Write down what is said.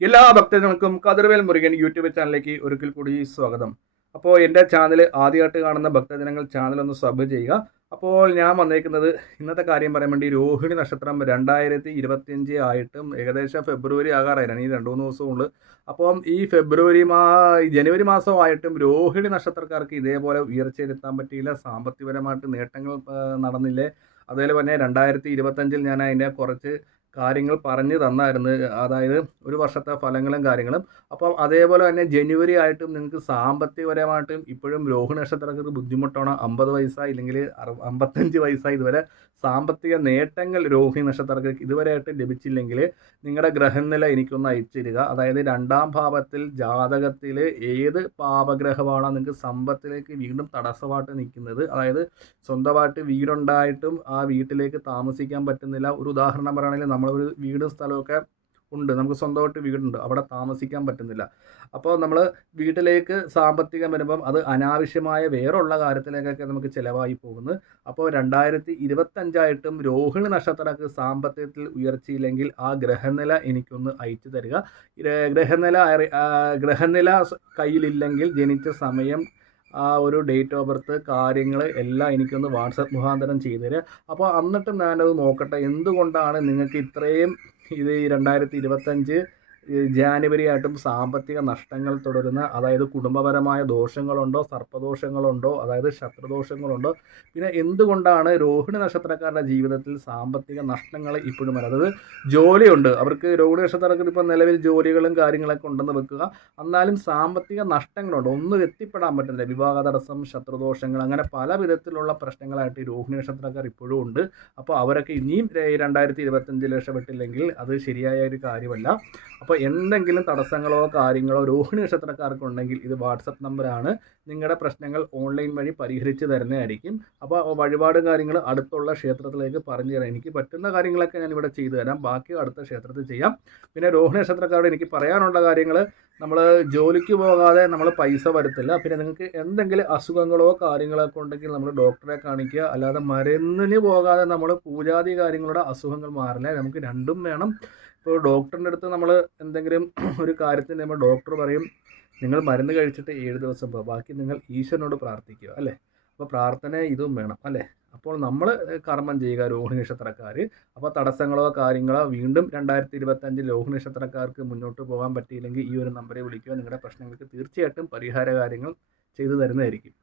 എല്ലാ ഭക്തജനങ്ങൾക്കും കതിർവേൽ മുരുകൻ യൂട്യൂബ് ചാനലിലേക്ക് ഒരിക്കൽ കൂടി സ്വാഗതം. അപ്പോൾ എൻ്റെ ചാനൽ ആദ്യമായിട്ട് കാണുന്ന ഭക്തജനങ്ങൾ ചാനൽ ഒന്ന് സബ് ചെയ്യുക. അപ്പോൾ ഞാൻ വന്നേക്കുന്നത് ഇന്നത്തെ കാര്യം പറയാൻ വേണ്ടി രോഹിണി നക്ഷത്രം 2025 ആയിട്ടും ഏകദേശം ഫെബ്രുവരി ആകാറായിരുന്നു. ഈ 2-3 ദിവസമുള്ളൂ. അപ്പം ഈ ജനുവരി മാസമായിട്ടും രോഹിണി നക്ഷത്രക്കാർക്ക് ഇതേപോലെ ഉയർച്ചയിലെത്താൻ പറ്റിയില്ല. സാമ്പത്തികപരമായിട്ട് നേട്ടങ്ങൾ നടന്നില്ലേ. അതേപോലെ തന്നെ 2025 ഞാൻ അതിൻ്റെ കുറച്ച് കാര്യങ്ങൾ പറഞ്ഞു തന്നായിരുന്നു. അതായത് ഒരു വർഷത്തെ ഫലങ്ങളും കാര്യങ്ങളും. അപ്പം അതേപോലെ തന്നെ ജനുവരി ആയിട്ടും നിങ്ങൾക്ക് സാമ്പത്തികപരമായിട്ടും ഇപ്പോഴും രോഹിണി നക്ഷത്രക്കാർക്ക് ബുദ്ധിമുട്ടാണ്. 50 വയസ്സായി ഇല്ലെങ്കിൽ 55 വയസ്സായി ഇതുവരെ സാമ്പത്തിക നേട്ടങ്ങൾ രോഹിണി നക്ഷത്രക്കാർക്ക് ഇതുവരെയായിട്ട് ലഭിച്ചില്ലെങ്കിൽ നിങ്ങളുടെ ഗ്രഹനില എനിക്കൊന്ന് അയച്ചു തരിക. അതായത് 2ാം ഭാവത്തിൽ ജാതകത്തിൽ ഏത് പാപഗ്രഹമാണ് നിങ്ങൾക്ക് സമ്പത്തിലേക്ക് വീണ്ടും തടസ്സമായിട്ട് നിൽക്കുന്നത്. അതായത് സ്വന്തമായിട്ട് വീടുണ്ടായിട്ടും ആ വീട്ടിലേക്ക് താമസിക്കാൻ പറ്റുന്നില്ല. ഒരു ഉദാഹരണം പറയുകയാണെങ്കിൽ നമ്മളൊരു വീടും സ്ഥലമൊക്കെ ഉണ്ട്, നമുക്ക് സ്വന്തമായിട്ട് വീടുണ്ട്, അവിടെ താമസിക്കാൻ പറ്റുന്നില്ല. അപ്പോൾ നമ്മൾ വീട്ടിലേക്ക് സാമ്പത്തികം വരുമ്പം അത് അനാവശ്യമായ വേറുള്ള കാര്യത്തിലേക്കൊക്കെ നമുക്ക് ചിലവായി പോകുന്നു. അപ്പോൾ 2025 രോഹിണി നക്ഷത്രക്കാർക്ക് സാമ്പത്തികത്തിൽ ഉയർച്ചയില്ലെങ്കിൽ ആ ഗ്രഹനില എനിക്കൊന്ന് അയച്ചു തരിക. ഗ്രഹനില കയ്യിലില്ലെങ്കിൽ ജനിച്ച സമയം, ആ ഒരു ഡേറ്റ് ഓഫ് ബർത്ത്, കാര്യങ്ങൾ എല്ലാം എനിക്കൊന്ന് വാട്സപ്പ് മുഖാന്തരം ചെയ്തു തരിക. അപ്പോൾ എന്നിട്ടും ഞാനത് നോക്കട്ടെ എന്തുകൊണ്ടാണ് നിങ്ങൾക്ക് ഇത്രയും ഇത് 2025 ജാനുവരി ആയിട്ടും സാമ്പത്തിക നഷ്ടങ്ങൾ തുടരുന്ന. അതായത് കുടുംബപരമായ ദോഷങ്ങളുണ്ടോ, സർപ്പദോഷങ്ങളുണ്ടോ, അതായത് ശത്രുദോഷങ്ങളുണ്ടോ, പിന്നെ എന്തുകൊണ്ടാണ് രോഹിണി നക്ഷത്രക്കാരുടെ ജീവിതത്തിൽ സാമ്പത്തിക നഷ്ടങ്ങൾ ഇപ്പോഴും വരാം. അതായത് ജോലിയുണ്ട് അവർക്ക്, രോഹിണി നക്ഷത്രക്കാർക്ക് ഇപ്പോൾ നിലവിൽ ജോലികളും കാര്യങ്ങളൊക്കെ ഉണ്ടെന്ന് വെക്കുക, എന്നാലും സാമ്പത്തിക നഷ്ടങ്ങളുണ്ട്, ഒന്നും എത്തിപ്പെടാൻ പറ്റുന്നില്ല. വിവാഹ തടസ്സം, ശത്രുദോഷങ്ങൾ, അങ്ങനെ പല വിധത്തിലുള്ള പ്രശ്നങ്ങളായിട്ട് ഈ രോഹിണി നക്ഷത്രക്കാർ ഇപ്പോഴും ഉണ്ട്. അപ്പോൾ അവരൊക്കെ ഇനിയും 2025 രക്ഷപ്പെട്ടില്ലെങ്കിൽ അത് ശരിയായ ഒരു കാര്യമല്ല. അപ്പോൾ എന്തെങ്കിലും തടസ്സങ്ങളോ കാര്യങ്ങളോ രോഹിണി നക്ഷത്രക്കാർക്കുണ്ടെങ്കിൽ ഇത് വാട്സപ്പ് നമ്പറാണ്. നിങ്ങളുടെ പ്രശ്നങ്ങൾ ഓൺലൈൻ വഴി പരിഹരിച്ച് തരുന്നതായിരിക്കും. അപ്പോൾ വഴിപാട് കാര്യങ്ങൾ അടുത്തുള്ള ക്ഷേത്രത്തിലേക്ക് പറഞ്ഞു തരാം. എനിക്ക് പറ്റുന്ന കാര്യങ്ങളൊക്കെ ഞാനിവിടെ ചെയ്തു തരാം, ബാക്കി അടുത്ത ക്ഷേത്രത്തിൽ ചെയ്യാം. പിന്നെ രോഹിണി നക്ഷത്രക്കാരോട് എനിക്ക് പറയാനുള്ള കാര്യങ്ങൾ, നമ്മൾ ജോലിക്ക് പോകാതെ നമ്മൾ പൈസ വരുത്തില്ല. പിന്നെ നിങ്ങൾക്ക് എന്തെങ്കിലും അസുഖങ്ങളോ കാര്യങ്ങളൊക്കെ ഉണ്ടെങ്കിൽ നമ്മൾ ഡോക്ടറെ കാണിക്കുക. അല്ലാതെ മരുന്നിന് പോകാതെ നമ്മൾ പൂജാതി കാര്യങ്ങളുടെ അസുഖങ്ങൾ മാറില്ല. നമുക്ക് രണ്ടും വേണം. ഇപ്പോൾ ഡോക്ടറിൻ്റെ അടുത്ത് നമ്മൾ എന്തെങ്കിലും ഒരു കാര്യത്തിന് നമ്മൾ ഡോക്ടർ പറയും നിങ്ങൾ മരുന്ന് കഴിച്ചിട്ട് 7 ദിവസം പോകും, ബാക്കി നിങ്ങൾ ഈശ്വരനോട് പ്രാർത്ഥിക്കുക, അല്ലേ? അപ്പോൾ പ്രാർത്ഥന ഇതും വേണം, അല്ലേ? അപ്പോൾ നമ്മൾ കർമ്മം ചെയ്യുക രോഹിണി നക്ഷത്രക്കാർ. അപ്പോൾ തടസ്സങ്ങളോ കാര്യങ്ങളോ വീണ്ടും 2025 രോഹിണി നക്ഷത്രക്കാർക്ക് മുന്നോട്ട് പോകാൻ പറ്റിയില്ലെങ്കിൽ ഈ ഒരു നമ്പറിൽ വിളിക്കുക. നിങ്ങളുടെ പ്രശ്നങ്ങൾക്ക് തീർച്ചയായിട്ടും പരിഹാര കാര്യങ്ങൾ ചെയ്തു തരുന്നതായിരിക്കും.